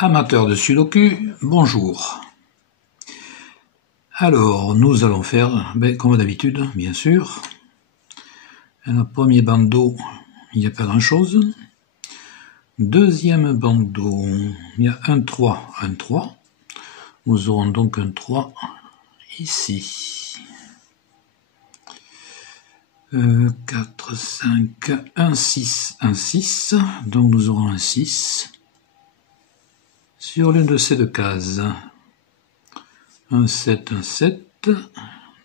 Amateurs de Sudoku, bonjour. Alors, nous allons faire, comme d'habitude, bien sûr. Le premier bandeau, il n'y a pas grand-chose. Deuxième bandeau, il y a un 3, un 3. Nous aurons donc un 3 ici. 4, 5, 1, 6, 1, 6. Donc nous aurons un 6. Sur l'une de ces deux cases, un 7, un 7,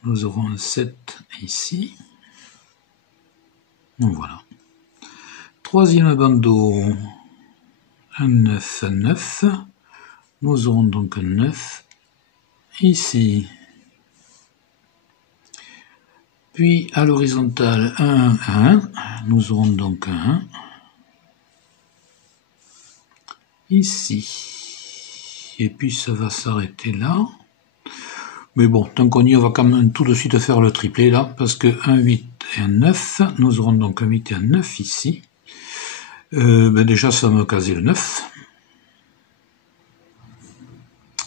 nous aurons un 7 ici, voilà. Troisième bandeau, un 9, un 9, nous aurons donc un 9 ici. Puis à l'horizontale, un 1, nous aurons donc un 1 ici. Et puis ça va s'arrêter là. Mais bon, tant qu'on y est, on va quand même tout de suite faire le triplé là, parce que un 8 et un 9, nous aurons donc un 8 et un 9 ici. Déjà, ça va me caser le 9.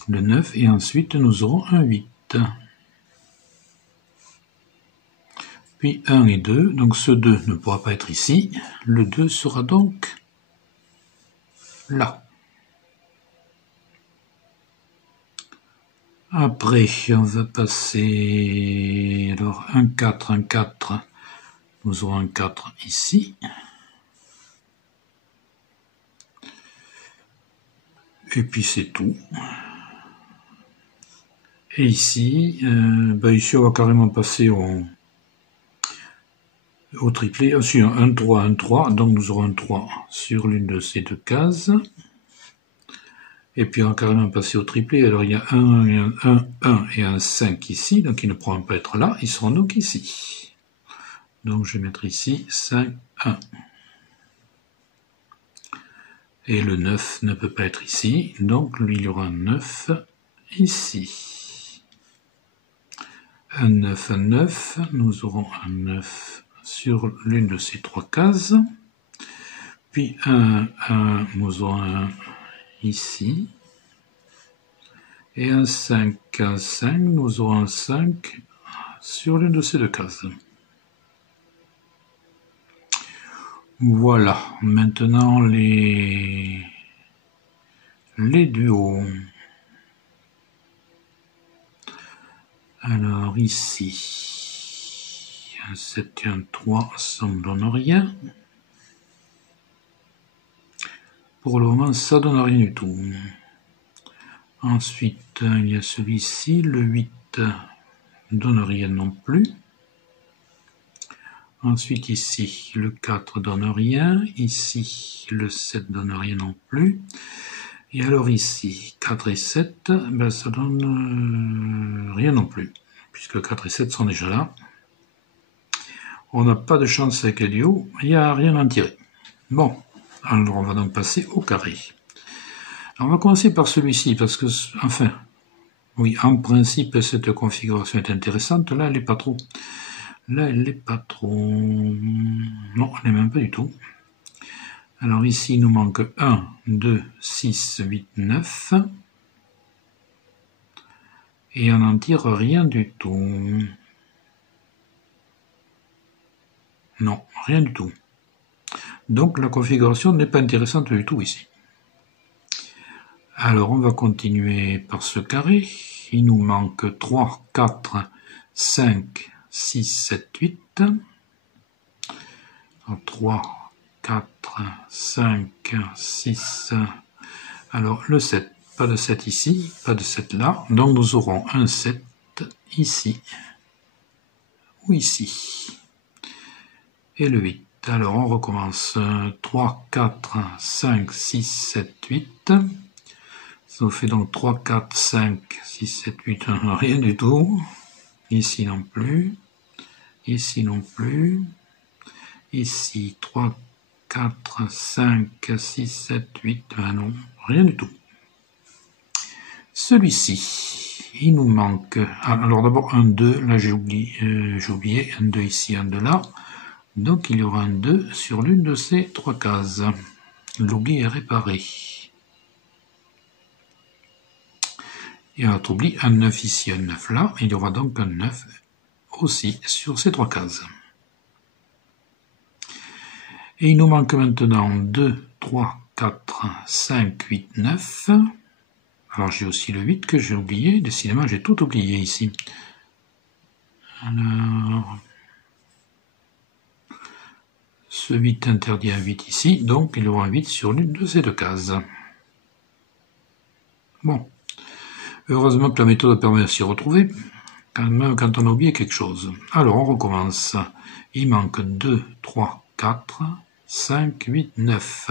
Le 9, et ensuite nous aurons un 8. Puis 1 et 2, donc ce 2 ne pourra pas être ici. Le 2 sera donc là. Après, on va passer, alors un 4, un 4, nous aurons un 4 ici. Et puis c'est tout. Et ici, ici on va carrément passer au triplé, aussi un 3, un 3, donc nous aurons un 3 sur l'une de ces deux cases. Et puis on va carrément passer au triplé, alors il y a un 1 et un 5 ici, donc ils ne pourront pas être là, ils seront donc ici. Donc je vais mettre ici 5, 1. Et le 9 ne peut pas être ici, donc lui il y aura un 9 ici. Un 9, nous aurons un 9 sur l'une de ces trois cases. Puis un 1, nous aurons un ici. Et un 5, un 5, nous aurons un 5 sur l'une de ces deux cases. Voilà, maintenant les duos. Alors ici, un 7 et un 3, ça ne donne rien. Pour le moment, ça ne donne rien du tout. Ensuite, il y a celui-ci, le 8 ne donne rien non plus. Ensuite ici, le 4 donne rien, ici le 7 donne rien non plus. Et alors ici, 4 et 7, ça donne rien non plus, puisque 4 et 7 sont déjà là. On n'a pas de chance avec les duos, il n'y a rien à en tirer. Bon, alors on va donc passer au carré. Alors on va commencer par celui-ci, parce que, enfin, oui, en principe, cette configuration est intéressante. Là, elle n'est pas trop. Là, elle n'est pas trop. Non, elle n'est même pas du tout. Alors ici, il nous manque 1, 2, 6, 8, 9. Et on n'en tire rien du tout. Non, rien du tout. Donc la configuration n'est pas intéressante du tout ici. Alors on va continuer par ce carré. Il nous manque 3, 4, 5, 6, 7, 8. 3, 4, 5, 6. Alors le 7, pas de 7 ici, pas de 7 là. Donc nous aurons un 7 ici ou ici. Et le 8. Alors on recommence. 3, 4, 5, 6, 7, 8. Ça nous fait donc 3, 4, 5, 6, 7, 8, rien du tout. Ici non plus. Ici non plus. Ici 3, 4, 5, 6, 7, 8, non, rien du tout. Celui-ci, il nous manque, alors d'abord un 2, là j'ai oublié, un 2 ici, un 2 là. Donc il y aura un 2 sur l'une de ces trois cases. L'oubli est réparé. Et on oublie un 9 ici, un 9 là. Il y aura donc un 9 aussi sur ces 3 cases. Et il nous manque maintenant 2, 3, 4, 5, 8, 9. Alors j'ai aussi le 8 que j'ai oublié. Décidément, j'ai tout oublié ici. Alors, ce 8 interdit un 8 ici, donc il y aura un 8 sur l'une de ces 2 cases. Bon. Heureusement que la méthode permet de s'y retrouver, même quand on a oublié quelque chose. Alors on recommence. Il manque 2, 3, 4, 5, 8, 9.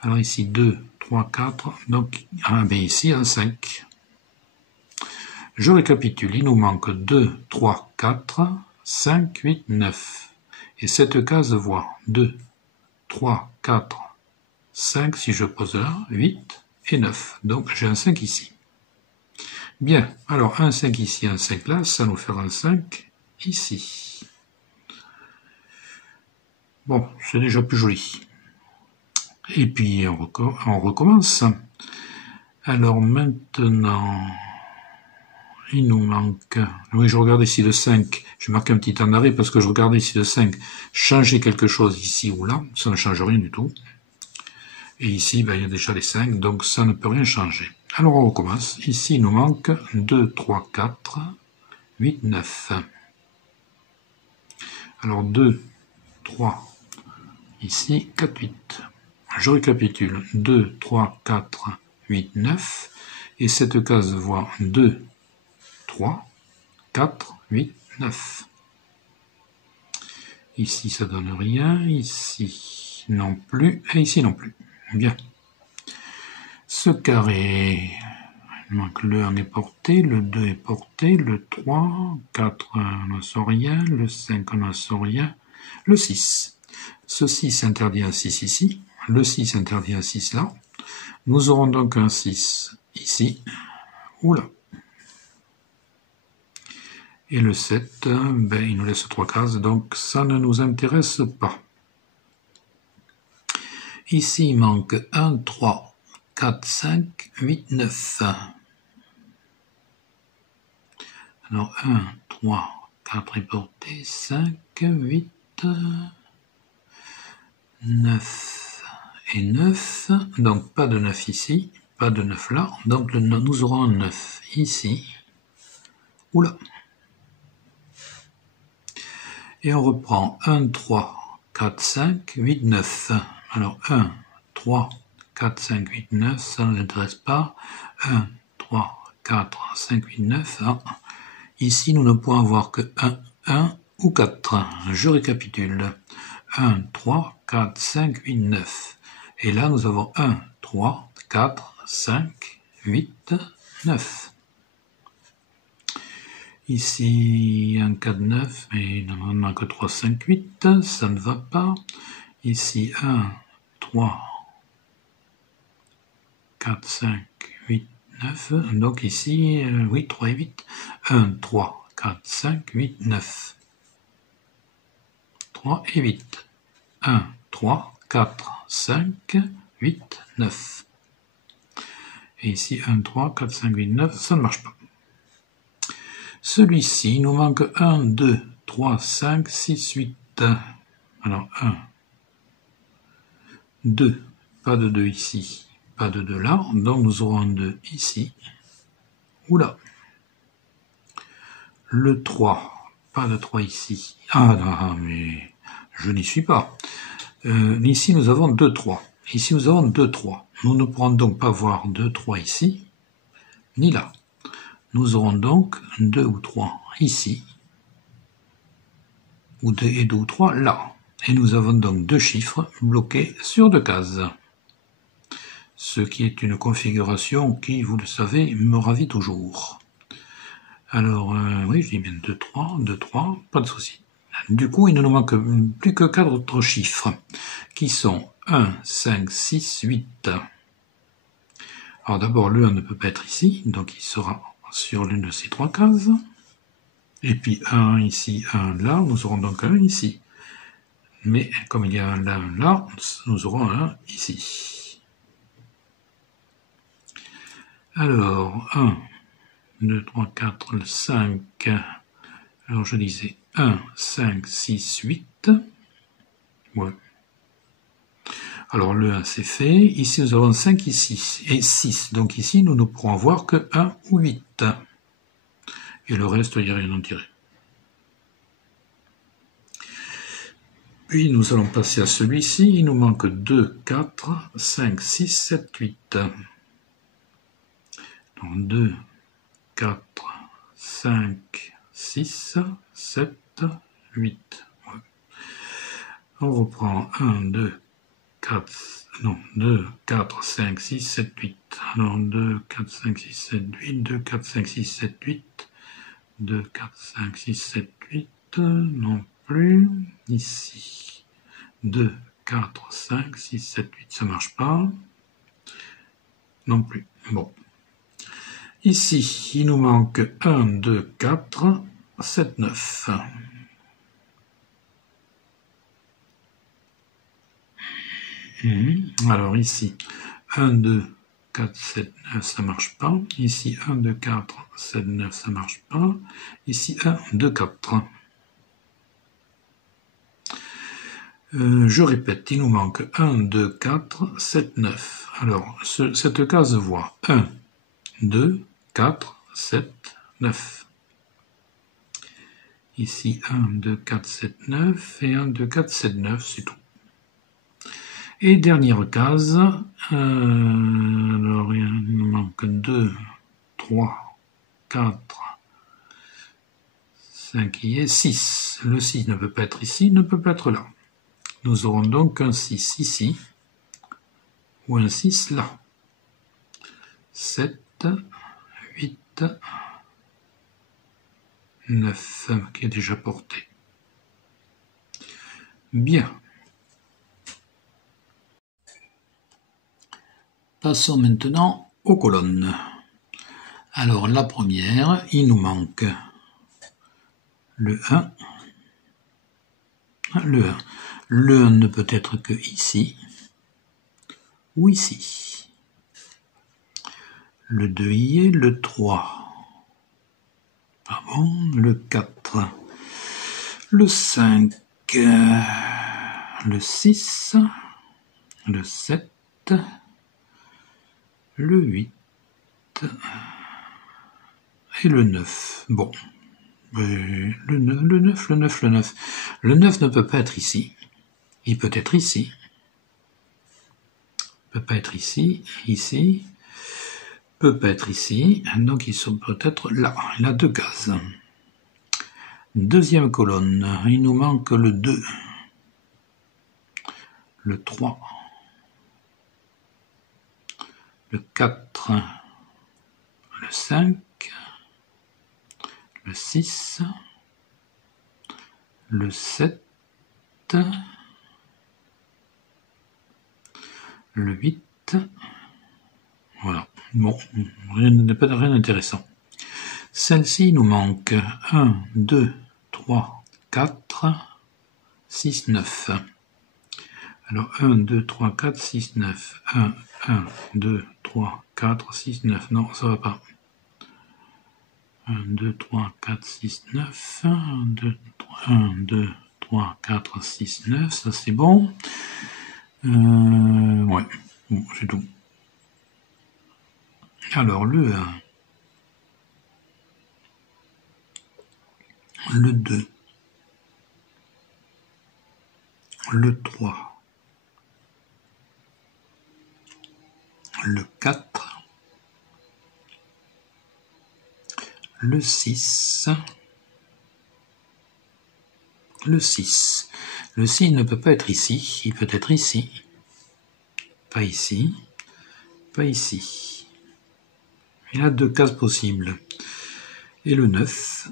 Alors ici 2, 3, 4, donc ici un 5. Je récapitule, il nous manque 2, 3, 4, 5, 8, 9. Et cette case voit 2, 3, 4, 5, si je pose là, 8 et 9. Donc j'ai un 5 ici. Bien, alors un 5 ici, un 5 là, ça nous fera un 5 ici. Bon, c'est déjà plus joli. Et puis on recommence. Alors maintenant, il nous manque... Oui, je regarde ici le 5. Je marque un petit temps d'arrêt parce que je regarde ici le 5. Changer quelque chose ici ou là, ça ne change rien du tout. Et ici, ben, il y a déjà les 5, donc ça ne peut rien changer. Alors on recommence. Ici, il nous manque 2, 3, 4, 8, 9. Alors 2, 3, ici, 4, 8. Je récapitule. 2, 3, 4, 8, 9. Et cette case voit 2, 3, 4, 8, 9. Ici, ça donne rien. Ici, non plus. Et ici, non plus. Bien. Ce carré, il manque le 1 est porté, le 2 est porté, le 3, 4, on n'en sort rien, le 5, on n'en sort rien, le 6. Ce 6 interdit un 6 ici, le 6 interdit un 6 là. Nous aurons donc un 6 ici, ou là. Et le 7, ben, il nous laisse 3 cases, donc ça ne nous intéresse pas. Ici, il manque 1, 3, 4, 5, 8, 9. Alors 1, 3, 4 est porté, 5, 8, 9 et 9. Donc pas de 9 ici, pas de 9 là. Donc nous aurons un 9 ici ou là. Et on reprend 1, 3, 4, 5, 8, 9. Alors 1, 3, 4, 5, 8, 9, ça ne nous intéresse pas. 1, 3, 4, 5, 8, 9. Ah. Ici, nous ne pouvons avoir que 1 ou 4. Je récapitule. 1, 3, 4, 5, 8, 9. Et là, nous avons 1, 3, 4, 5, 8, 9. Ici, un 4, 9, mais il n'en manque que 3, 5, 8. Ça ne va pas. Ici, 1, 3, 4, 5, 8, 9. Donc ici, oui, 3 et 8. 1, 3, 4, 5, 8, 9. 3 et 8. 1, 3, 4, 5, 8, 9. Et ici, 1, 3, 4, 5, 8, 9, ça ne marche pas. Celui-ci, il nous manque 1, 2, 3, 5, 6, 8. Alors, 1, 2, pas de 2 ici, pas de 2 là, donc nous aurons un 2 ici, ou là. Le 3, pas de 3 ici. Ah non, mais je n'y suis pas. Ici, nous avons 2, 3. Ici, nous avons 2, 3. Nous ne pourrons donc pas voir 2, 3 ici, ni là. Nous aurons donc 2 ou 3 ici, ou 2 et 2 ou 3 là. Et nous avons donc 2 chiffres bloqués sur 2 cases. Ce qui est une configuration qui, vous le savez, me ravit toujours. Alors, oui, je dis bien 2, 3, 2, 3, pas de souci. Du coup, il ne nous manque plus que 4 autres chiffres, qui sont 1, 5, 6, 8. Alors d'abord, le 1 ne peut pas être ici, donc il sera sur l'une de ces 3 cases. Et puis 1 ici, 1 là, nous aurons donc un ici. Mais comme il y a un là, nous aurons un ici. Alors, 1, 2, 3, 4, 5. Alors, je disais 1, 5, 6, 8. Ouais. Alors, le 1, c'est fait. Ici, nous avons 5 ici et 6. Donc, ici, nous ne pourrons avoir que 1 ou 8. Et le reste, il n'y a rien à tirer. Puis, nous allons passer à celui-ci. Il nous manque 2, 4, 5, 6, 7, 8. Donc, 2, 4, 5, 6, 7, 8. Ouais. On reprend 1, 2, 4, non, 2, 4, 5, 6, 7, 8. Alors 2, 4, 5, 6, 7, 8, 2, 4, 5, 6, 7, 8, 2, 4, 5, 6, 7, 8, non plus. Ici, 2, 4, 5, 6, 7, 8, ça marche pas. Non plus. Bon. Ici, il nous manque 1, 2, 4, 7, 9. Alors ici, 1, 2, 4, 7, 9, ça marche pas. Ici, 1, 2, 4, 7, 9, ça marche pas. Ici, 1, 2, 4. Je répète, il nous manque 1, 2, 4, 7, 9. Alors, cette case voit 1, 2, 4, 7, 9. Ici, 1, 2, 4, 7, 9 et 1, 2, 4, 7, 9, c'est tout. Et dernière case, alors il nous manque 2, 3, 4, 5 et 6. Le 6 ne peut pas être ici, ne peut pas être là. Nous aurons donc un 6 ici, ou un 6 là. 7, 8, 9, qui est déjà porté. Bien. Passons maintenant aux colonnes. Alors, la première, il nous manque le 1. Le 1. Le 1 ne peut être que ici ou ici. Le 2 y est, le 3. Ah bon, le 4. Le 5. Le 6. Le 7. Le 8. Et le 9. Bon. Le 9. Le 9 ne peut pas être ici. Il peut être ici. Il ne peut pas être ici. Ici. Peut pas être ici. Donc ils sont peut-être là. Il a 2 cases. Deuxième colonne. Il nous manque le 2. Le 3. Le 4. Le 5. Le 6. Le 7. Le 8. Voilà. Bon, rien d'intéressant. Celle-ci, il nous manque 1, 2, 3, 4, 6, 9. Alors 1, 2, 3, 4, 6, 9. 1, 2, 3, 4, 6, 9. Non, ça va pas. 1, 2, 3, 4, 6, 9. 1, 2, 3, 4, 6, 9. Ça, c'est bon. Ouais, bon, c'est tout. Alors, le 1. Le 2. Le 3. Le 4. Le 6. Le 6. Le 6 ne peut pas être ici. Il peut être ici. Pas ici. Pas ici. Il a 2 cases possibles. Et le 9.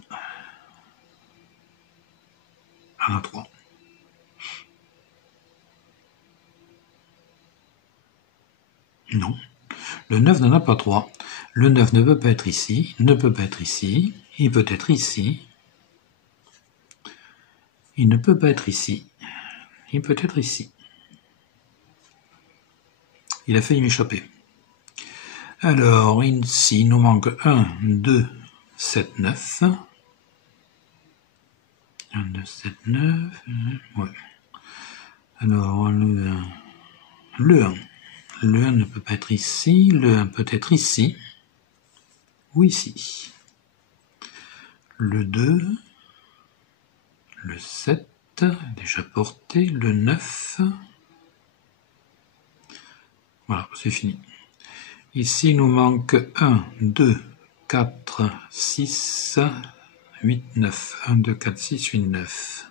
En a 3. Non. Le 9 n'en a pas 3. Le 9 ne peut pas être ici. Ne peut pas être ici. Il peut être ici. Il ne peut pas être ici. Il peut être ici. Il a failli m'échapper. Alors, ici, il nous manque 1, 2, 7, 9. 1, 2, 7, 9. Ouais. Alors, le 1. Le 1. Le 1 ne peut pas être ici. Le 1 peut être ici. Ou ici. Le 2. Le 7. Déjà porté. Le 9. Voilà, c'est fini. Ici, il nous manque 1, 2, 4, 6, 8, 9. 1, 2, 4, 6, 8, 9.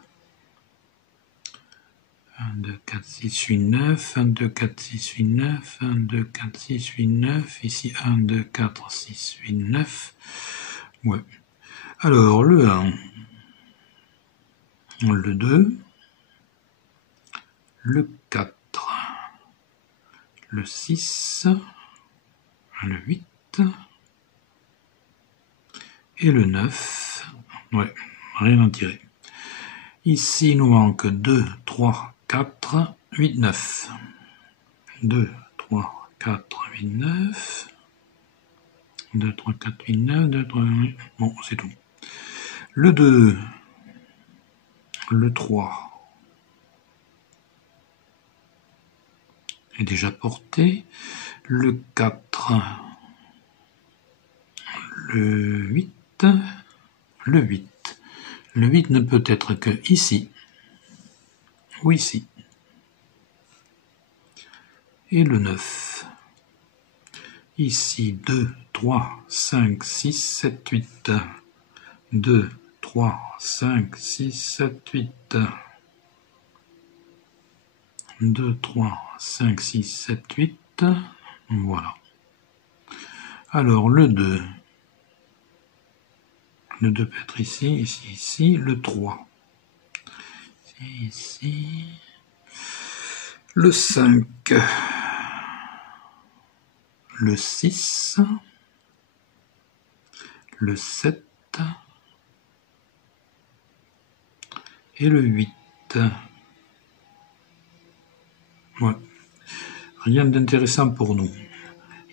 1, 2, 4, 6, 8, 9. 1, 2, 4, 6, 8, 9. 1, 2, 4, 6, 8, 9. Ici, 1, 2, 4, 6, 8, 9. Ouais. Alors, le 1. Le 2. Le 4. Le 6. Le 8. Et le 9. Ouais, rien à tirer. Ici, il nous manque 2, 3, 4, 8, 9. 2, 3, 4, 8, 9. 2, 3, 4, 8, 9. 2, 3, 8. Bon, c'est tout. Le 2. Le 3. Est déjà porté. Le 4. Le 8. Le 8. Le 8 ne peut être que ici. Ou ici. Et le 9. Ici, 2, 3, 5, 6, 7, 8. 2, 3, 5, 6, 7, 8. 2, 3, 5, 6, 7, 8. Voilà. Alors, le 2. Le 2 peut être ici, ici, ici. Le 3. Ici. Le 5. Le 6. Le 7. Et le 8. Ouais. Rien d'intéressant pour nous.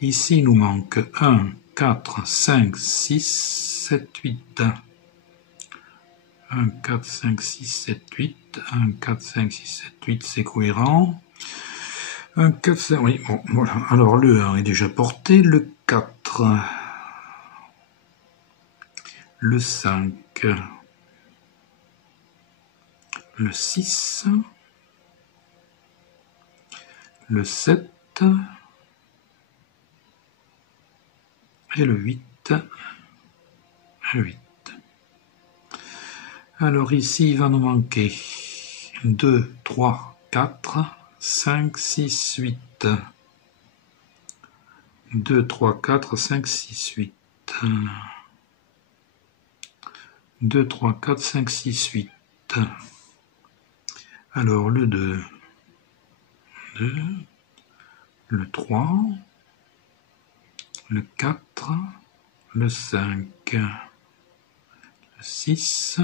Ici, il nous manque 1, 4, 5, 6, 7, 8. 1, 4, 5, 6, 7, 8. 1, 4, 5, 6, 7, 8, c'est cohérent. 1, 4, 5, oui, bon, voilà. Alors, le 1 est déjà porté. Le 4. Le 5. Le 6. Le 7. Et le 8. Et le 8. Alors ici, il va nous manquer 2, 3, 4, 5, 6, 8. 2, 3, 4, 5, 6, 8. 2, 3, 4, 5, 6, 8. Alors le 2. 2. Le 3. Le 4. Le 5. Le 6.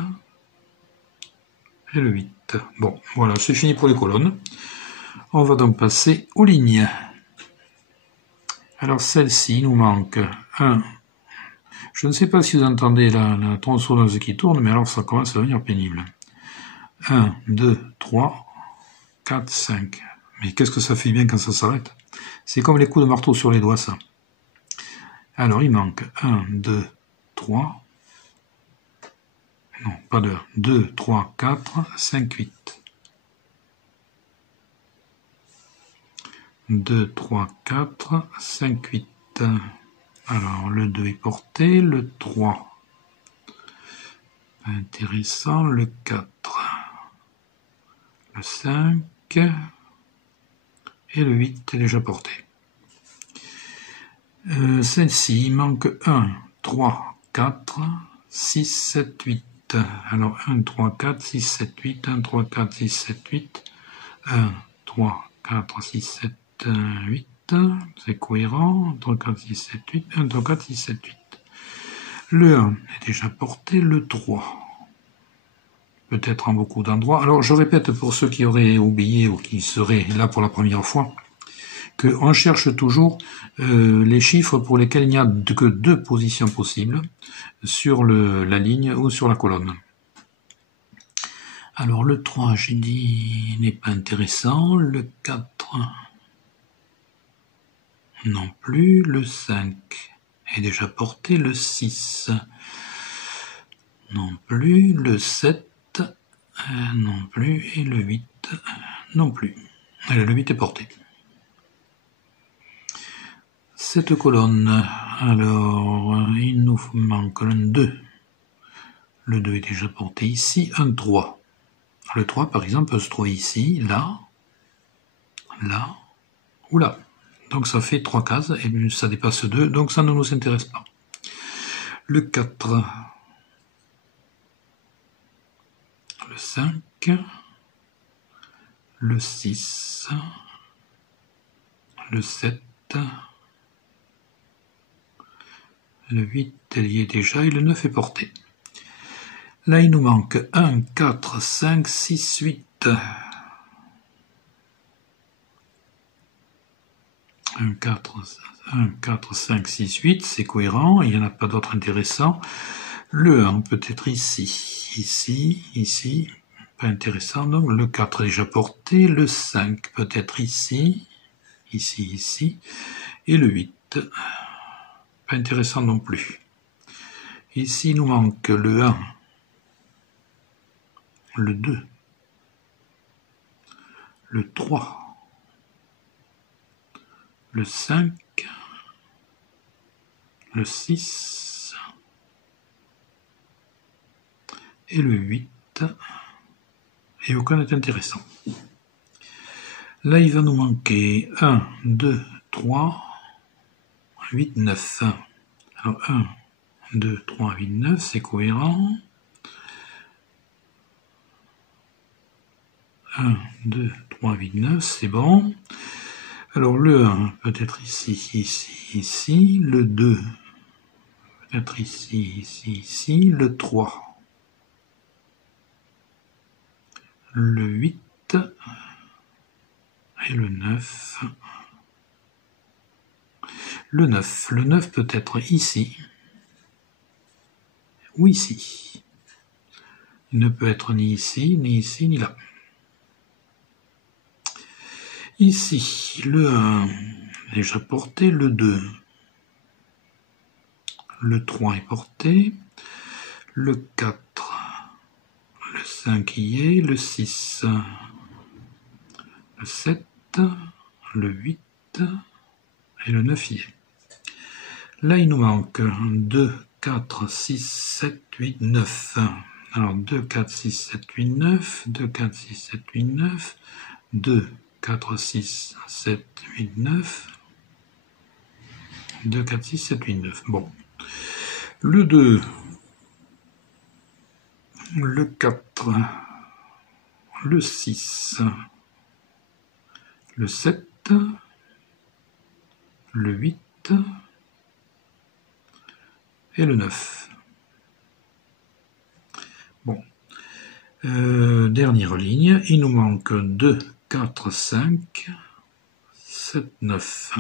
Et le 8. Bon, voilà, c'est fini pour les colonnes. On va donc passer aux lignes. Alors celle-ci, il nous manque 1. Je ne sais pas si vous entendez la tronçonneuse qui tourne, mais alors ça commence à devenir pénible. 1, 2, 3, 4, 5. Mais qu'est-ce que ça fait bien quand ça s'arrête? C'est comme les coups de marteau sur les doigts, ça. Alors, il manque 1, 2, 3... Non, pas 2. 2, 3, 4, 5, 8. 2, 3, 4, 5, 8. Alors, le 2 est porté, le 3. Intéressant, le 4. Le 5. Et le 8 est déjà porté. Celle-ci, il manque 1, 3, 4, 6, 7, 8. Alors 1, 3, 4, 6, 7, 8, 1, 3, 4, 6, 7, 8, 1, 3, 4, 6, 7, 8, c'est cohérent, 1, 3, 4, 6, 7, 8, 1, 3, 4, 6, 7, 8. Le 1 est déjà porté, le 3, peut-être en beaucoup d'endroits. Alors je répète pour ceux qui auraient oublié ou qui seraient là pour la première fois, qu'on cherche toujours les chiffres pour lesquels il n'y a que 2 positions possibles sur la ligne ou sur la colonne. Alors le 3, j'ai dit, n'est pas intéressant. Le 4, non plus. Le 5 est déjà porté. Le 6, non plus. Le 7, non plus. Et le 8, non plus. Et le 8 est porté. Cette colonne, alors, il nous manque un 2. Le 2 est déjà porté ici. Un 3. Le 3, par exemple, peut se trouver ici, là, là, ou là. Donc ça fait 3 cases, et ça dépasse 2, donc ça ne nous intéresse pas. Le 4, le 5, le 6, le 7, le 8, elle y est déjà, et le 9 est porté. Là, il nous manque 1, 4, 5, 6, 8. 1, 4, 5, 6, 8, c'est cohérent, il n'y en a pas d'autre intéressant. Le 1 peut-être ici, ici, ici, pas intéressant, donc le 4 est déjà porté, le 5 peut-être ici, ici, ici, et le 8, pas intéressant non plus. Ici, il nous manque le 1, le 2, le 3, le 5, le 6 et le 8, et aucun n'est intéressant. Là, il va nous manquer 1, 2, 3, 8, 9. Alors 1, 2, 3, 8, 9, c'est cohérent. 1, 2, 3, 8, 9, c'est bon. Alors le 1, peut-être ici, ici, ici. Le 2, peut-être ici, ici, ici. Le 3. Le 8. Et le 9. Le 9. Le 9 peut être ici. Ou ici. Il ne peut être ni ici, ni là. Ici, le 1 est déjà porté, le 2, le 3 est porté, le 4, le 5 y est, le 6, le 7, le 8 et le 9 y est. Là, il nous manque 2, 4, 6, 7, 8, 9. Alors 2, 4, 6, 7, 8, 9, 2, 4, 6, 7, 8, 9, 2, 4, 6, 7, 8, 9, 2, 4, 6, 7, 8, 9. Bon. Le 2, le 4, le 6, le 7, le 8 et le 9. Bon. Dernière ligne, il nous manque 2, 4, 5, 7, 9.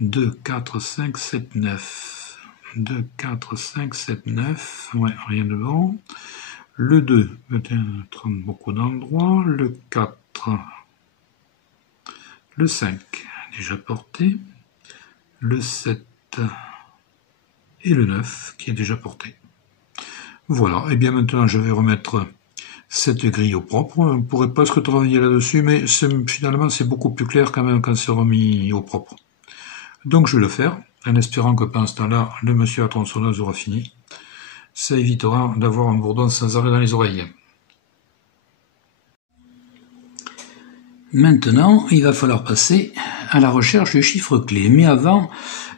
2, 4, 5, 7, 9. 2, 4, 5, 7, 9. Ouais, rien de bon. Le 2, peut-être beaucoup d'endroits. Le 4. Le 5, déjà porté. Le 7 et le 9, qui est déjà porté. Voilà, et bien maintenant je vais remettre cette grille au propre. On pourrait presque travailler là-dessus, mais finalement c'est beaucoup plus clair quand même quand c'est remis au propre. Donc je vais le faire, en espérant que pendant ce temps-là, le monsieur à tronçonneuse aura fini. Ça évitera d'avoir un bourdon sans arrêt dans les oreilles. Maintenant, il va falloir passer à la recherche du chiffre clé. Mais avant,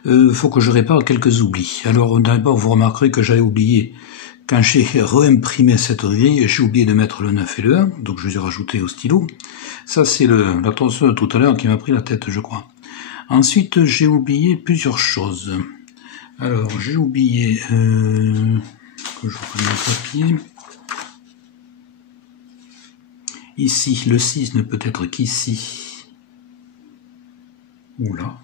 il faut que je répare quelques oublis. Alors d'abord, vous remarquerez que j'avais oublié, quand j'ai réimprimé cette grille, j'ai oublié de mettre le 9 et le 1, donc je les ai rajoutés au stylo. Ça, c'est la tronçonneuse tout à l'heure qui m'a pris la tête, je crois. Ensuite, j'ai oublié plusieurs choses. Alors, j'ai oublié que je reprenne mon papier. Ici, le 6 ne peut être qu'ici. Oula.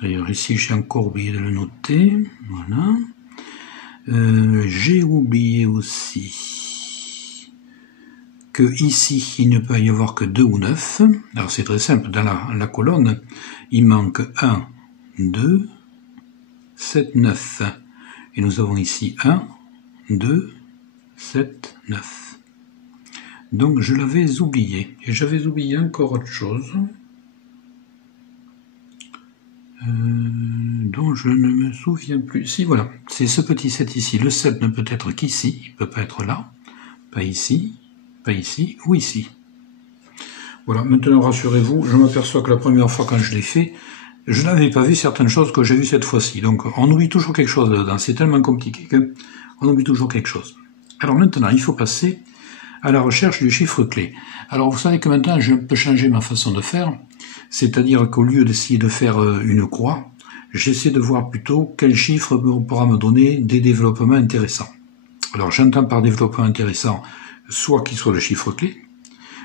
D'ailleurs, ici, j'ai encore oublié de le noter. Voilà. J'ai oublié aussi que ici, il ne peut y avoir que 2 ou 9. Alors, c'est très simple. Dans la colonne, il manque 1, 2, 7, 9. Et nous avons ici 1, 2, 7, 9. Donc, je l'avais oublié. Et j'avais oublié encore autre chose. Dont je ne me souviens plus. Si, voilà, c'est ce petit 7 ici. Le 7 ne peut être qu'ici, il ne peut pas être là, pas ici ou ici. Voilà, maintenant rassurez-vous, je m'aperçois que la première fois quand je l'ai fait, je n'avais pas vu certaines choses que j'ai vues cette fois-ci. Donc on oublie toujours quelque chose dedans, c'est tellement compliqué qu'on oublie toujours quelque chose. Alors maintenant, il faut passer à la recherche du chiffre clé. Alors vous savez que maintenant, je peux changer ma façon de faire. C'est-à-dire qu'au lieu d'essayer de faire une croix, j'essaie de voir plutôt quel chiffre pourra me donner des développements intéressants. Alors j'entends par développement intéressant soit qu'il soit le chiffre clé,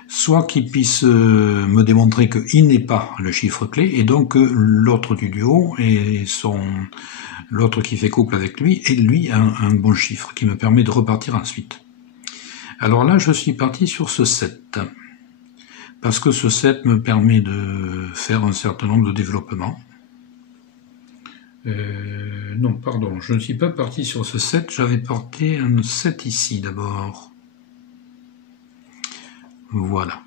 soit qu'il puisse me démontrer qu'il n'est pas le chiffre clé, et donc l'autre du duo et l'autre qui fait couple avec lui, et lui un bon chiffre qui me permet de repartir ensuite. Alors là, je suis parti sur ce 7. Parce que ce 7 me permet de faire un certain nombre de développements. Non, pardon, je ne suis pas parti sur ce 7, j'avais porté un 7 ici d'abord. Voilà.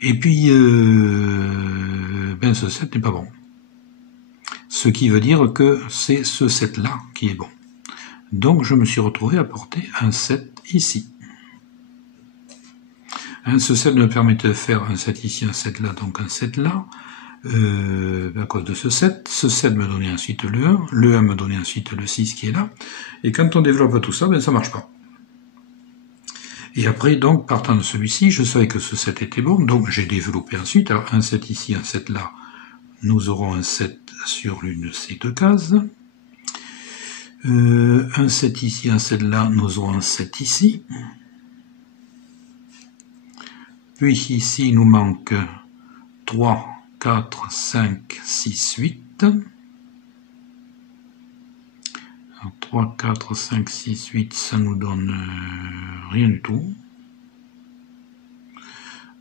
Et puis, ce 7 n'est pas bon. Ce qui veut dire que c'est ce 7-là qui est bon. Donc, je me suis retrouvé à porter un 7 ici. Ce 7 me permettait de faire un 7 ici, un 7 là, donc un 7 là, à cause de ce 7. Ce 7 me donnait ensuite le 1 me donnait ensuite le 6 qui est là, et quand on développe tout ça, ça marche pas. Et après, donc, partant de celui-ci, je savais que ce 7 était bon, donc j'ai développé ensuite, alors un 7 ici, un 7 là, nous aurons un 7 sur l'une de ces deux cases. Un 7 ici, un 7 là, nous aurons un 7 ici. Puis ici, il nous manque 3, 4, 5, 6, 8. Alors, 3, 4, 5, 6, 8, ça nous donne rien du tout.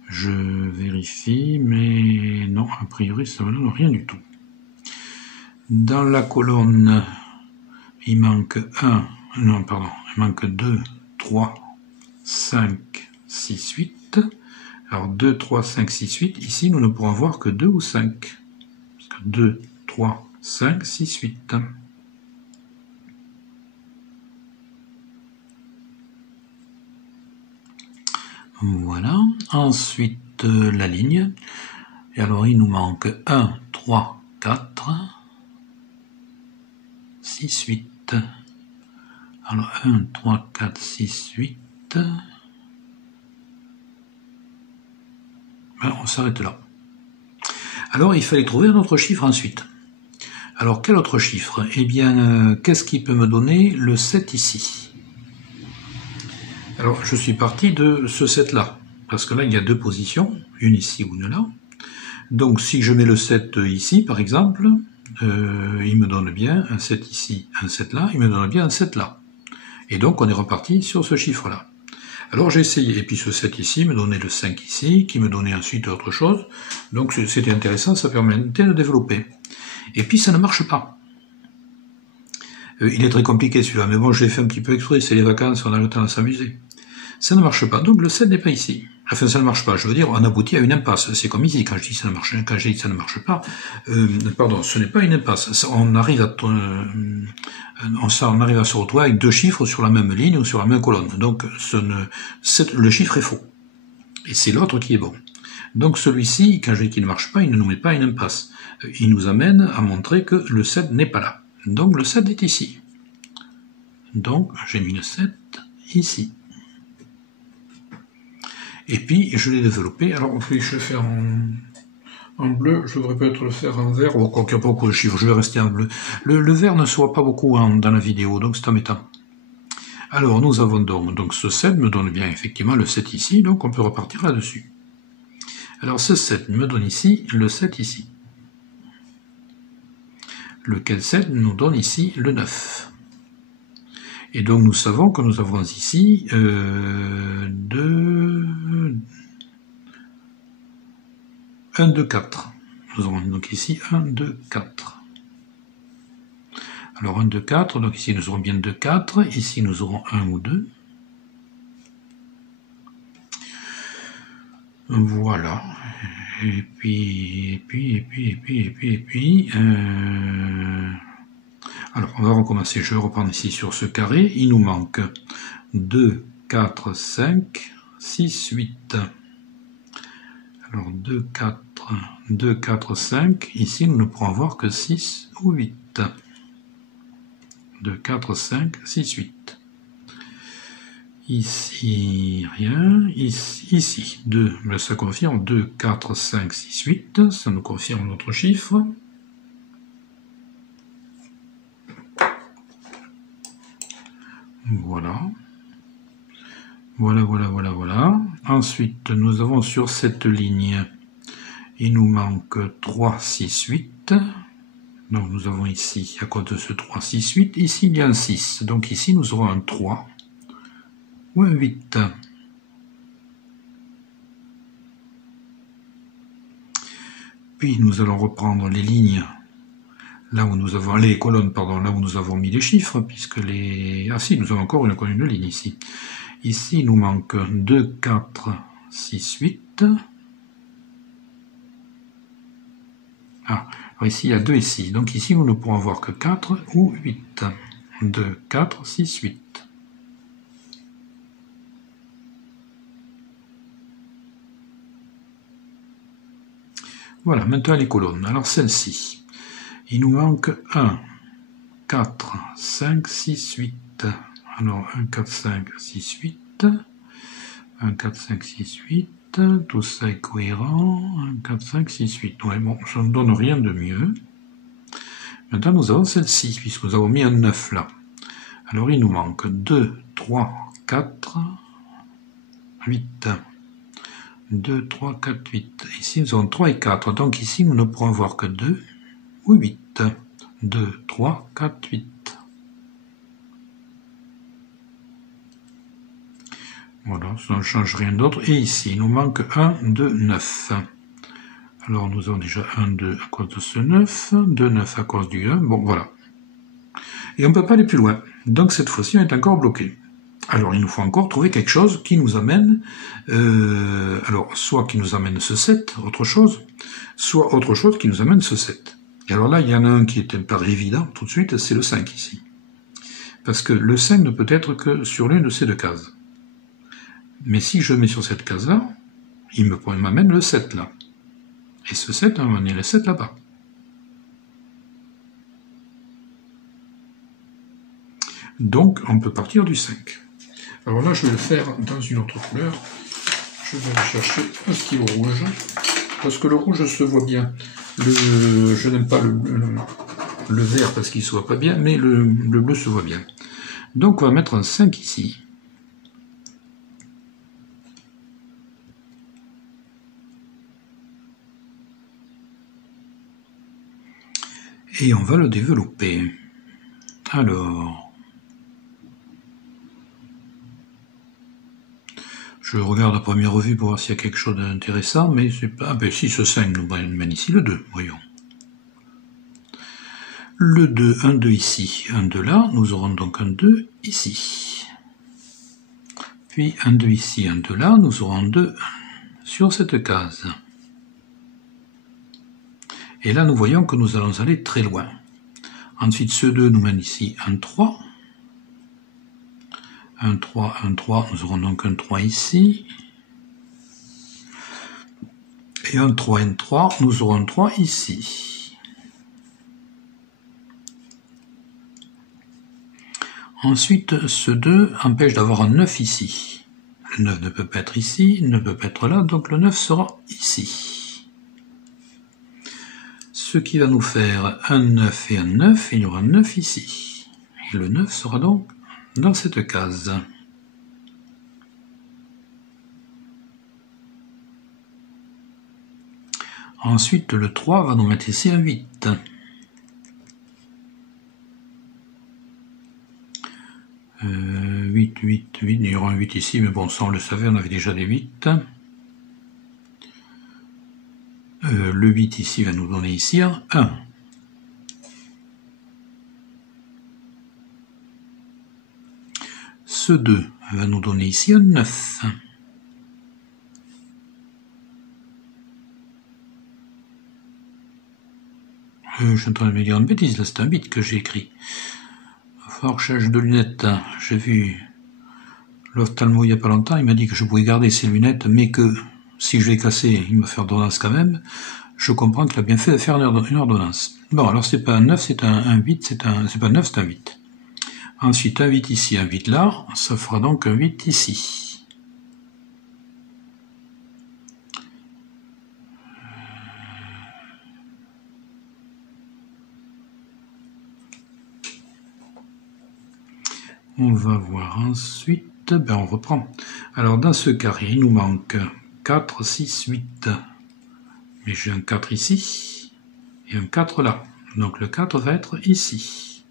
Je vérifie, mais non, a priori, ça ne me donne rien du tout. Dans la colonne, il manque 2, 3, 5, 6, 8. Alors 2, 3, 5, 6, 8, ici nous ne pourrons voir que 2 ou 5. Parce que 2, 3, 5, 6, 8. Voilà. Ensuite, la ligne. Et alors il nous manque 1, 3, 4, 6, 8. Alors 1, 3, 4, 6, 8. On s'arrête là. Alors il fallait trouver un autre chiffre ensuite. Alors quel autre chiffre? Eh bien, qu'est-ce qui peut me donner le 7 ici? Alors je suis parti de ce 7 là, parce que là il y a deux positions, une ici ou une là. Donc si je mets le 7 ici par exemple, il me donne bien un 7 ici, un 7 là, il me donne bien un 7 là. Et donc on est reparti sur ce chiffre là. Alors j'ai essayé, et puis ce 7 ici me donnait le 5 ici, qui me donnait ensuite autre chose. Donc c'était intéressant, ça permettait de développer. Et puis ça ne marche pas. Il est très compliqué celui-là, mais bon, je l'ai fait un petit peu exprès, c'est les vacances, on a le temps de s'amuser. Ça ne marche pas, donc le 7 n'est pas ici. Enfin, ça ne marche pas, je veux dire, on aboutit à une impasse. C'est comme ici, quand je dis ça ne marche pas, pardon, ce n'est pas une impasse. On arrive à se retrouver avec deux chiffres sur la même ligne ou sur la même colonne. Donc, le chiffre est faux. Et c'est l'autre qui est bon. Donc, celui-ci, quand je dis qu'il ne marche pas, il ne nous met pas une impasse. Il nous amène à montrer que le 7 n'est pas là. Donc, le 7 est ici. Donc, j'ai mis le 7 ici. Et puis, je l'ai développé. Alors, je vais le faire en bleu. Je devrais peut-être le faire en vert. Quoi qu'il n'y a pas beaucoup de chiffres, je vais rester en bleu. Le vert ne se voit pas beaucoup dans la vidéo, donc c'est embêtant. Alors, nous avons donc ce 7 me donne bien effectivement le 7 ici, donc on peut repartir là-dessus. Alors ce 7 me donne ici le 7 ici. Lequel 7 nous donne ici le 9. Et donc nous savons que nous avons ici 1, 2, 4. Nous avons donc ici 1, 2, 4. Alors 1, 2, 4, donc ici nous aurons bien 2, 4, ici nous aurons 1 ou 2. Voilà. Et puis, alors on va recommencer, je vais reprendre ici sur ce carré, il nous manque 2, 4, 5, 6, 8. Alors 2, 4, 5, ici nous ne pourrons avoir que 6 ou 8. 2, 4, 5, 6, 8. Ici, rien. Ici, 2, ça confirme 2, 4, 5, 6, 8. Ça nous confirme notre chiffre. Voilà. Voilà. Ensuite, nous avons sur cette ligne, il nous manque 3, 6, 8. Donc nous avons ici, à cause de ce 3, 6, 8, ici il y a un 6. Donc ici nous aurons un 3 ou un 8. Puis nous allons reprendre les lignes, là où nous avons, les colonnes, pardon, là où nous avons mis les chiffres, puisque les... Ah si, nous avons encore une colonne de ligne ici. Ici il nous manque 2, 4, 6, 8. Ah, alors ici il y a 2 ici, donc ici nous ne pourrons avoir que 4 ou 8. 2, 4, 6, 8. Voilà, maintenant les colonnes. Alors celle-ci, il nous manque 1, 4, 5, 6, 8. Alors 1, 4, 5, 6, 8. 1, 4, 5, 6, 8. Tout ça est cohérent. 1, 4, 5, 6, 8. Ouais, bon, ça ne donne rien de mieux. Maintenant nous avons celle-ci, puisque nous avons mis un 9 là. Alors il nous manque 2, 3, 4, 8. 2, 3, 4, 8. Ici, nous avons 3 et 4. Donc ici, nous ne pourrons avoir que 2 ou 8. 2, 3, 4, 8. Voilà, ça ne change rien d'autre. Et ici, il nous manque 1, 2, 9. Alors, nous avons déjà 1, 2 à cause de ce 9. 2, 9 à cause du 1. Bon, voilà. Et on ne peut pas aller plus loin. Donc, cette fois-ci, on est encore bloqué. Alors, il nous faut encore trouver quelque chose qui nous amène, alors, soit qui nous amène ce 7, autre chose, soit autre chose qui nous amène ce 7. Et alors là, il y en a un qui est un peu évident tout de suite, c'est le 5 ici. Parce que le 5 ne peut être que sur l'une de ces deux cases. Mais si je mets sur cette case-là, il m'amène le 7 là. Et ce 7 va m'amener le 7 là-bas. Donc, on peut partir du 5. Alors là, je vais le faire dans une autre couleur. Je vais aller chercher un stylo rouge. Parce que le rouge se voit bien. Je n'aime pas le vert parce qu'il ne se voit pas bien, mais le bleu se voit bien. Donc on va mettre un 5 ici. Et on va le développer. Alors... Je regarde à première vue pour voir s'il y a quelque chose d'intéressant, mais c'est pas... Ah ben si, ce 5 nous mène ici le 2, voyons. Le 2, un 2 ici, un 2 là, nous aurons donc un 2 ici. Puis un 2 ici, un 2 là, nous aurons 2 sur cette case. Et là, nous voyons que nous allons aller très loin. Ensuite, ce 2 nous mène ici un 3. Un 3, un 3, nous aurons donc un 3 ici. Et un 3, un 3, nous aurons un 3 ici. Ensuite, ce 2 empêche d'avoir un 9 ici. Le 9 ne peut pas être ici, ne peut pas être là, donc le 9 sera ici. Ce qui va nous faire un 9 et un 9, il y aura un 9 ici. Et le 9 sera donc dans cette case. Ensuite, le 3 va nous mettre ici un 8. 8, 8, 8, il y aura un 8 ici, mais bon, ça on le savait, on avait déjà des 8. Le 8 ici va nous donner ici un 1. Ce 2 va nous donner ici un 9. Je suis en train de me dire une bêtise, là c'est un 8 que j'ai écrit. Il va falloir que je change de lunettes. J'ai vu l'ophtalmo il n'y a pas longtemps, il m'a dit que je pouvais garder ces lunettes, mais que si je les cassais, il me fait ordonnance quand même. Je comprends qu'il a bien fait de faire une ordonnance. Bon, alors c'est pas un 9, c'est un 8, c'est pas un 9, c'est un 8. Ensuite, un 8 ici, un 8 là, ça fera donc un 8 ici. On va voir ensuite, ben on reprend. Alors dans ce carré, il nous manque 4, 6, 8. Mais j'ai un 4 ici et un 4 là. Donc le 4 va être ici.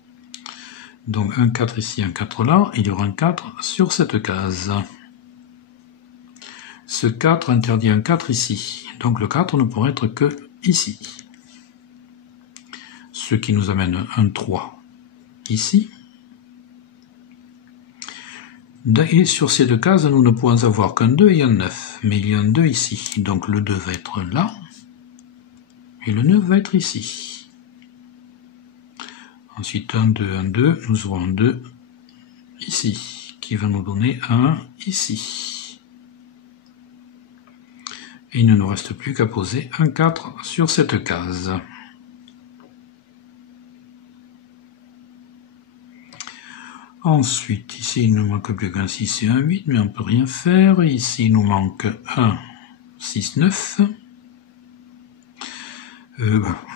Donc un 4 ici, un 4 là, il y aura un 4 sur cette case. Ce 4 interdit un 4 ici. Donc le 4 ne pourrait être que ici. Ce qui nous amène un 3 ici. Et sur ces deux cases, nous ne pouvons avoir qu'un 2 et un 9. Mais il y a un 2 ici. Donc le 2 va être là. Et le 9 va être ici. Ensuite, un 2, nous aurons un 2 ici, qui va nous donner un 1 ici. Et il ne nous reste plus qu'à poser un 4 sur cette case. Ensuite, ici, il ne nous manque plus qu'un 6 et un 8, mais on ne peut rien faire. Ici, il nous manque un 6, 9.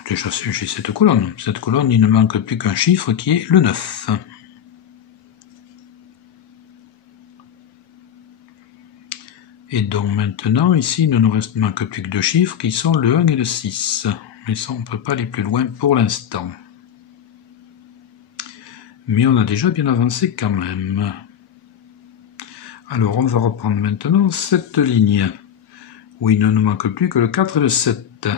Déjà, j'ai cette colonne. Cette colonne, il ne manque plus qu'un chiffre qui est le 9. Et donc maintenant, ici, il ne nous manque plus que deux chiffres qui sont le 1 et le 6. Mais ça, on ne peut pas aller plus loin pour l'instant. Mais on a déjà bien avancé quand même. Alors, on va reprendre maintenant cette ligne, où il ne nous manque plus que le 4 et le 7.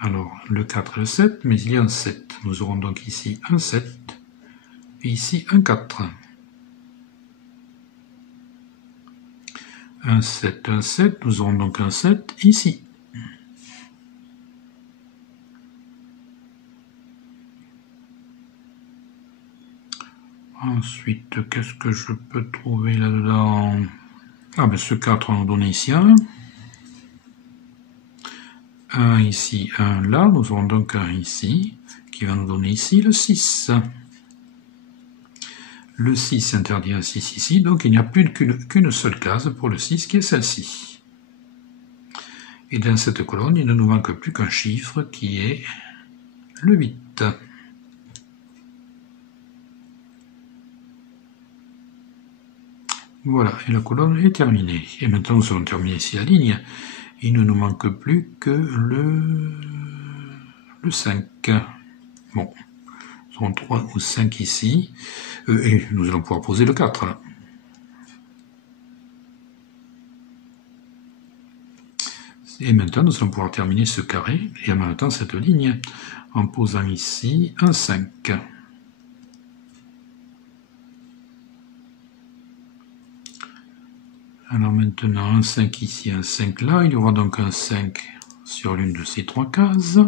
Alors, le 4 et le 7, mais il y a un 7. Nous aurons donc ici un 7, et ici un 4. Un 7, nous aurons donc un 7 ici. Ensuite, qu'est-ce que je peux trouver là-dedans? Ah ben ce 4, on va donner ici un. Un ici, un là, nous aurons donc un ici, qui va nous donner ici le 6. Le 6 interdit un 6 ici, donc il n'y a plus qu'une seule case pour le 6, qui est celle-ci. Et dans cette colonne, il ne nous manque plus qu'un chiffre, qui est le 8. Voilà, et la colonne est terminée. Et maintenant, nous allons terminer ici la ligne. Il ne nous manque plus que le 5. Bon, nous aurons 3 ou 5 ici. Et nous allons pouvoir poser le 4 là. Et maintenant, nous allons pouvoir terminer ce carré et en même temps cette ligne en posant ici un 5. Alors maintenant, un 5 ici, un 5 là. Il y aura donc un 5 sur l'une de ces trois cases.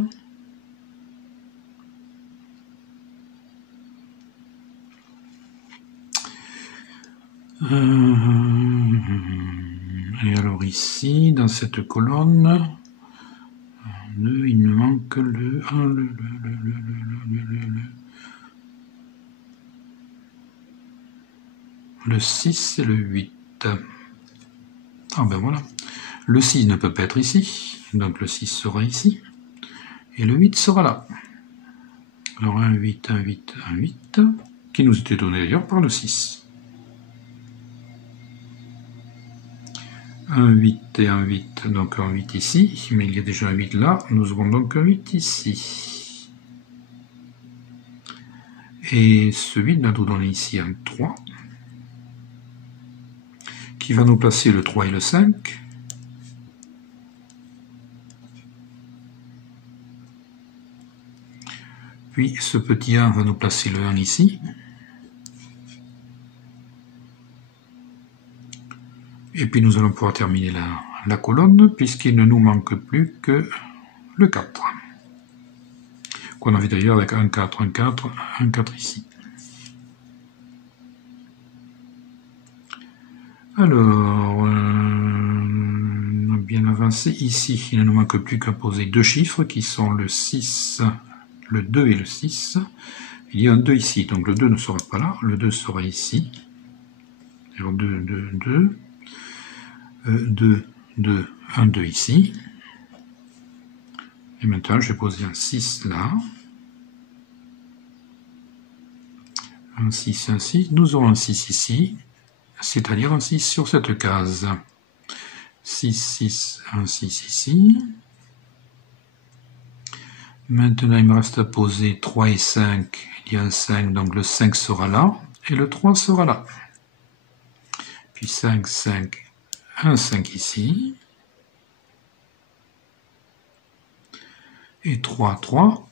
Et alors ici, dans cette colonne, il me manque le 1, le 6 et le 8. Ah ben voilà. Le 6 ne peut pas être ici, donc le 6 sera ici. Et le 8 sera là. Alors un 8, un 8, un 8, qui nous était donné d'ailleurs par le 6. Un 8 et un 8, donc un 8 ici, mais il y a déjà un 8 là, nous aurons donc un 8 ici. Et ce 8 va nous donner ici un 3, qui va nous placer le 3 et le 5. Puis ce petit 1 va nous placer le 1 ici. Et puis nous allons pouvoir terminer la colonne, puisqu'il ne nous manque plus que le 4. Qu'on avait d'ailleurs avec un 4, un 4, un 4 ici. Alors, on a bien avancé ici. Il ne nous manque plus qu'à poser deux chiffres qui sont le 6, le 2 et le 6. Il y a un 2 ici, donc le 2 ne sera pas là, le 2 sera ici. Alors 2, 2, 2. 2, 2, 1, 2 ici. Et maintenant, je vais poser un 6 là. Un 6, un 6. Nous aurons un 6 ici, c'est-à-dire un 6 sur cette case. 6, 6, un 6 ici. Maintenant, il me reste à poser 3 et 5. Il y a un 5, donc le 5 sera là, et le 3 sera là. Puis 5, 5, un 5 ici. Et 3, 3,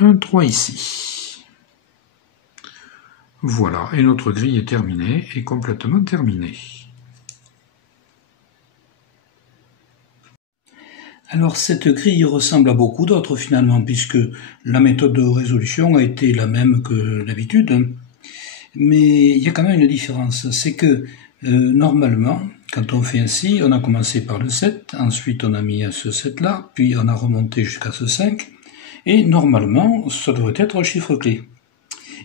un 3 ici. Voilà, et notre grille est terminée, et complètement terminée. Alors cette grille ressemble à beaucoup d'autres finalement, puisque la méthode de résolution a été la même que d'habitude. Mais il y a quand même une différence, c'est que normalement, quand on fait ainsi, on a commencé par le 7, ensuite on a mis ce 7 là, puis on a remonté jusqu'à ce 5, et normalement, ça devrait être un chiffre clé.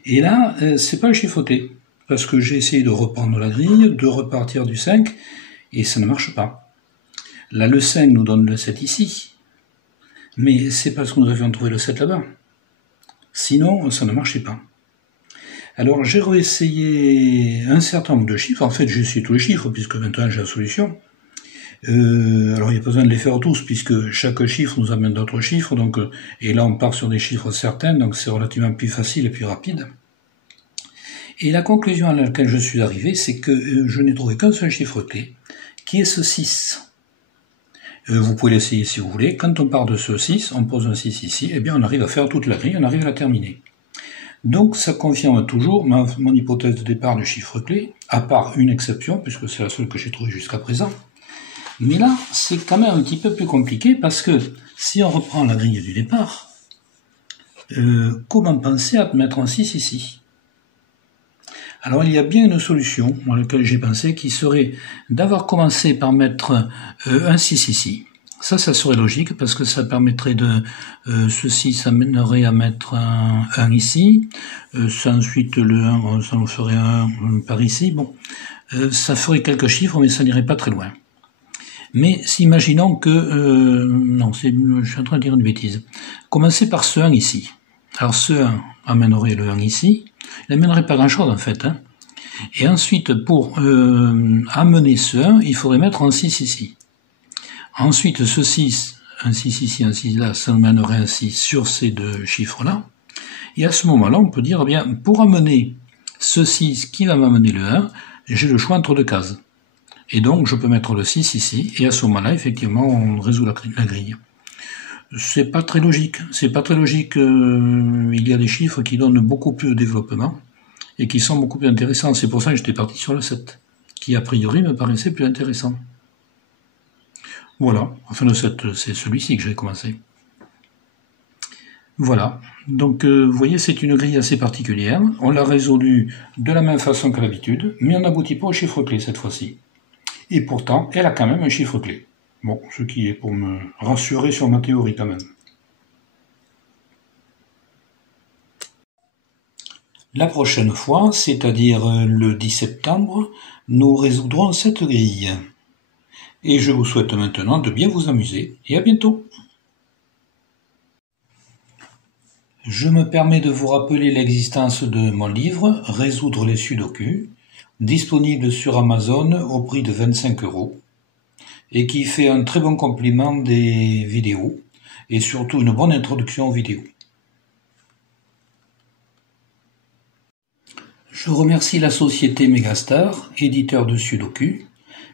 Et là, c'est pas un chiffre clé, parce que j'ai essayé de reprendre la grille, de repartir du 5, et ça ne marche pas. Là, le 5 nous donne le 7 ici, mais c'est parce que nous avions trouvé le 7 là-bas. Sinon, ça ne marchait pas. Alors j'ai réessayé un certain nombre de chiffres, en fait j'ai essayé tous les chiffres puisque maintenant j'ai la solution. Alors il n'y a pas besoin de les faire tous puisque chaque chiffre nous amène d'autres chiffres, donc, et là on part sur des chiffres certains, donc c'est relativement plus facile et plus rapide. Et la conclusion à laquelle je suis arrivé, c'est que je n'ai trouvé qu'un seul chiffre clé, qui est ce 6. Vous pouvez l'essayer si vous voulez, quand on part de ce 6, on pose un 6 ici, et bien on arrive à faire toute la grille, on arrive à la terminer. Donc ça confirme toujours mon hypothèse de départ de chiffre clé, à part une exception, puisque c'est la seule que j'ai trouvée jusqu'à présent. Mais là, c'est quand même un petit peu plus compliqué, parce que si on reprend la grille du départ, comment penser à mettre un 6 ici? Alors il y a bien une solution à laquelle j'ai pensé, qui serait d'avoir commencé par mettre un 6 ici. Ça serait logique parce que ça permettrait de... ceci, ça mènerait à mettre un 1 ici. Ça, ensuite, le 1, ça nous ferait un par ici. Bon, ça ferait quelques chiffres, mais ça n'irait pas très loin. Mais imaginons que... non, je suis en train de dire une bêtise. Commencer par ce 1 ici. Alors ce 1 amènerait le 1 ici. Il n'amènerait pas grand-chose en fait. Hein. Et ensuite, pour amener ce 1, il faudrait mettre un 6 ici. Ensuite, ce 6, un 6 ici, un 6 là, ça nous mènerait un 6 sur ces deux chiffres-là. Et à ce moment-là, on peut dire, eh bien, pour amener ce 6 qui va m'amener le 1, j'ai le choix entre deux cases. Et donc, je peux mettre le 6 ici, et à ce moment-là, effectivement, on résout la grille. C'est pas très logique. C'est pas très logique. Il y a des chiffres qui donnent beaucoup plus de développement, et qui sont beaucoup plus intéressants. C'est pour ça que j'étais parti sur le 7, qui a priori me paraissait plus intéressant. Voilà, enfin le 7, c'est celui-ci que j'ai commencé. Voilà, donc vous voyez, c'est une grille assez particulière. On l'a résolue de la même façon que d'habitude, mais on n'aboutit pas au chiffre clé cette fois-ci. Et pourtant, elle a quand même un chiffre clé. Bon, ce qui est pour me rassurer sur ma théorie quand même. La prochaine fois, c'est-à-dire le 10 septembre, nous résoudrons cette grille. Et je vous souhaite maintenant de bien vous amuser, et à bientôt. Je me permets de vous rappeler l'existence de mon livre « Résoudre les sudoku », disponible sur Amazon au prix de 25 €. et qui fait un très bon complément des vidéos et surtout une bonne introduction aux vidéos. Je remercie la société Megastar, éditeur de Sudoku,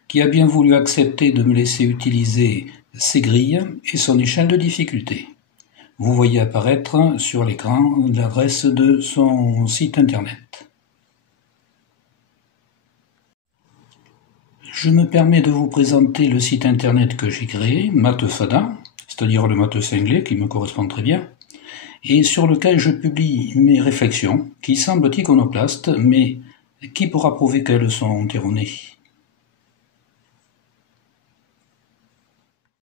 qui a bien voulu accepter de me laisser utiliser ses grilles et son échelle de difficulté. Vous voyez apparaître sur l'écran l'adresse de son site internet. Je me permets de vous présenter le site internet que j'ai créé, Mathefada, c'est-à-dire le maths cinglé qui me correspond très bien, et sur lequel je publie mes réflexions qui semblent iconoclastes, mais qui pourra prouver qu'elles sont erronées.